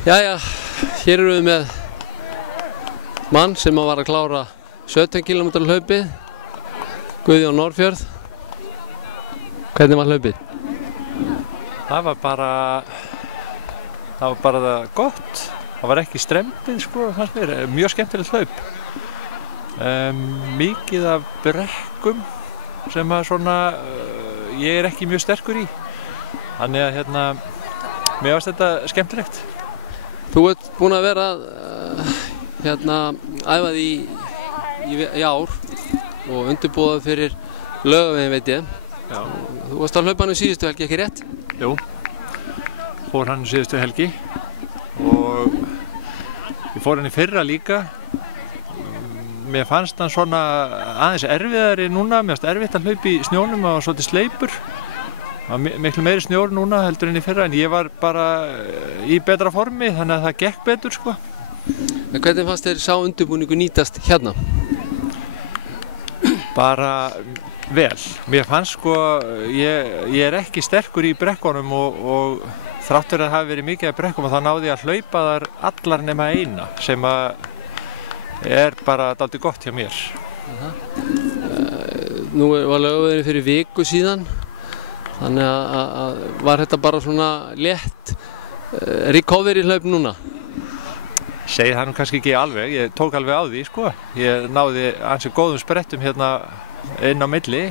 Jæja, hér erum við með mann sem var að klára 17 km hlaupið, Guðjón Norðfjörð. Hvernig var hlaupið? Það var bara gott. Það var ekki strembið, sko, fannst mér. Mjög skemmtilegt hlaup. Mikið af brekkum sem að svona, ég ekki mjög sterkur í. Þannig að mér fannst þetta skemmtilegt. Þú ert búinn að vera æfað í ár og undirbúið fyrir Laugaveginn, veit ég. Já. Þú varst að hlaupa hann síðustu helgi, ekki rétt? Jú, fór hann síðustu helgi og ég fór hann í fyrra líka. Mér fannst hann svona aðeins erfiðari núna, mér fannst erfitt að hlaupa í snjónum og svolítið sleipur. Það var miklu meiri snjór núna heldur en í fyrra, en ég var bara í betra formi, þannig að það gekk betur, sko. En hvernig fannst þér sá undirbúningu nýtast hérna? Bara vel. Mér fannst, sko, ég ekki sterkur í brekkunum og þrátt fyrir að það hafi verið mikið af brekkum og þá náði ég að hlaupa þar allar nema eina, sem að bara dálítið gott hjá mér. Nú var Laugavegurinn fyrir viku síðan. Þannig að var þetta bara svona létt recovery hlaup núna? Segi það nú kannski ekki alveg, ég tók alveg á því, sko. Ég náði ansi góðum sprettum hérna inn á milli.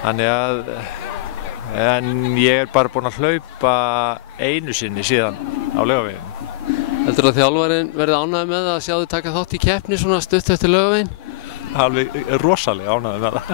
Þannig að, en ég bara búinn að hlaupa einu sinni síðan á Laugaveginn. Heldur að þjálfarinn verði ánægður með að sjá þig taka þátt í keppni svona stutt eftir Laugaveginn? Alveg rosalega ánægður með það.